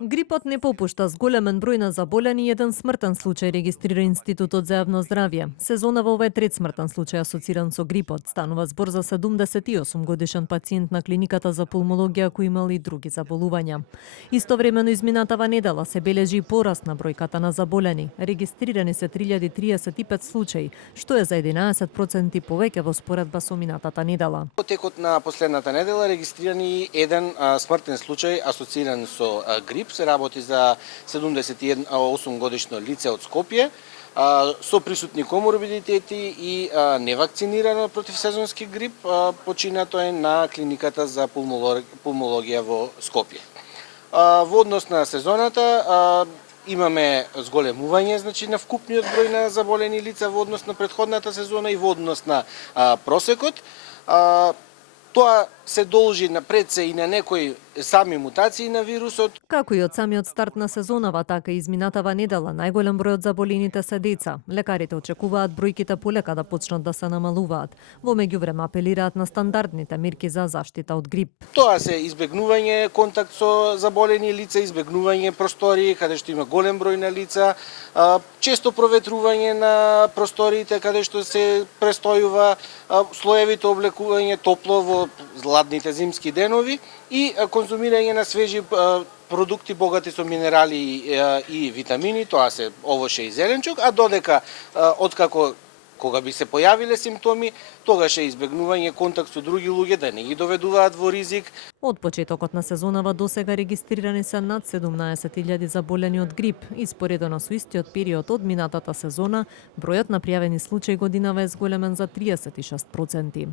Грипот не попушта, с големен број на заболени и еден смртен случај регистрира Институтот за јавно здравје. Сезонава ова е трет смртен случај асоциран со грипот. Станува збор за 78 годишен пациент на клиниката за пулмологија кој имал и други заболувања. Истовремено изминатава недела се бележи и пораст на бројката на заболени. Регистрирани се 3035 случаи, што е за 11% повеќе во споредба со минатата недела. Во текот на последната недела регистрирани еден смртен случај асоциран со грип. Се работи за 78 годишно лице од Скопје со присутни коморбидитети и невакцинирано против сезонски грип. Починато е на клиниката за пулмологија во Скопје. Во однос на сезоната имаме зголемување на вкупниот број на заболени лица во однос на претходната сезона и во однос на просекот. Тоа се должи напред се и на некои сами мутации на вирусот. Како и од самиот старт на сезонава, така и изминатава недела најголем број од заболените се деца. Лекарите очекуваат бројките полека да почнат да се намалуваат. Во меѓувреме апелираат на стандардните мерки за заштита од грип. Тоа се избегнување контакт со заболени лица, избегнување простории каде што има голем број на лица, често проветрување на просториите каде што се престојува, слоевито облекување топло во ладните зимски денови и конзумирање на свежи продукти богати со минерали и витамини, тоа се овоше и зеленчук, а додека откако кога би се појавиле симптоми, тогаш е избегнување контакт со други луѓе да не ги доведуваат во ризик. Од почетокот на сезонава досега регистрирани се над 17.000 заболени од грип и споредено со истиот период од минатата сезона, бројот на пријавени случаи годинава е зголемен за 36%.